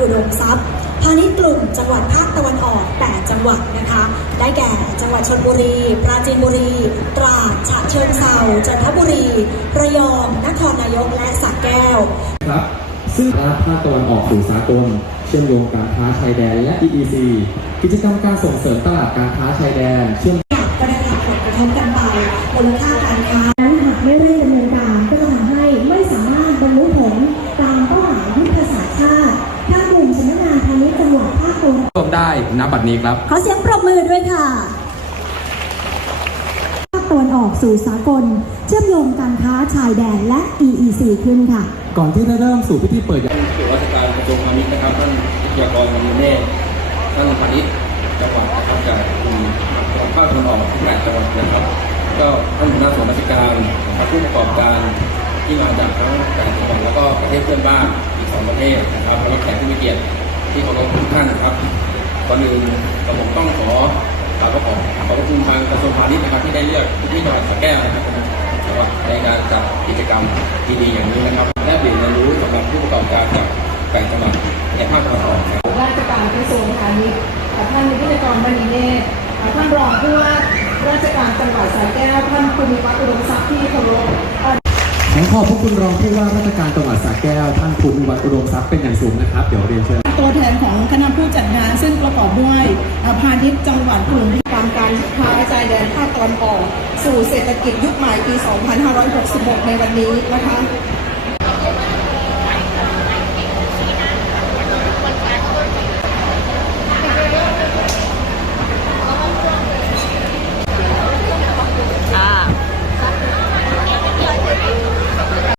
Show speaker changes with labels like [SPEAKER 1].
[SPEAKER 1] วัฒน์อุดมทรัพย์พาณิชย์กลุ่มจังหวัดภาคตะวันออก 8 จังหวัดนะคะ ได้แก่ จังหวัดชลบุรี ปราจีนบุรี ตราด ฉะเชิงเทราจันทบุรี ระยอง นครนายก และสระแก้ว
[SPEAKER 2] ครับ ซึ่งภาคตะวันออกสู่สากล เชื่อมโยงการค้าชายแดนและ EEC กิจกรรมการส่งเสริมตลาดการค้าชายแดน เชื่อม
[SPEAKER 1] ก็ได้รับผลกระทบกันไปมูลค่าการค้านั้นหากไม่เร่งดำเนินการ ณ
[SPEAKER 2] บัดนี้ครับ
[SPEAKER 1] ขอเสียงปรบมือด้วยค่ะภาคตะวันออกสู่สากล เชื่อมโยงการค้าชายแดนและ EEC ขึ้นค่ะ
[SPEAKER 2] ก่อนที่จะเริ่มสู่พิธีเปิดอย่าง
[SPEAKER 3] ส่วนราชการกระทรวงพาณิชย์นะครับท่านวิทยากรมณีเนตรท่านพาณิชย์จังหวัดนะครับจากกลุ่มจังหวัดภาคตะวันออกที่แปดจังหวัดนะครับ ก็ท่านคณะส่วนราชการนะครับผู้ประกอบการที่มาจากทั้งแปดจังหวัดแล้วก็ประเทศเพื่อนบ้านอีกสองประเทศนะครับแล้วก็แขกผู้มีเกียรติที่เคารพทุกท่านนะครับ ก่อนอื่นกระผมต้องขอขอบพระคุณขอบคุณทางกระทรวงพาณิชย์นะครับที่ได้เลือกที่จังหวัดสระแก้วนะครับในการจัดกิจกรรมดีๆอย่างนี้นะครับและเปลี่ยนเรียนรู้สำหรับผู้ประกอบการจากแปดจังหวัดในภาคตะวันออกครับ
[SPEAKER 4] ราชการกระทรวงพาณิชย์อ่าท่านวิทยากรมณีเนตท่านรองผู้ว่าราชการจังหวัดสระแก้วท่านภูมิวัฒน์อุดมทรัพย์ที่เคารพอ่า
[SPEAKER 2] ขอขอบพระคุณรองผู้ว่าราชการจังหวัดสระแก้วท่านภูมิวัฒน์อุดมทรัพย์เป็นอย่างสูงนะครับ เดี๋ยวเรียนเชิญ
[SPEAKER 4] ตัวแทนของคณะผู้จัดงาน ซึ่งประกอบด้วยพาณิชย์จังหวัดกลุ่มที่การการค้าชายแดนภาคตะวันออก สู่เศรษฐกิจยุคใหม่ปี 2566 ในวันนี้นะคะ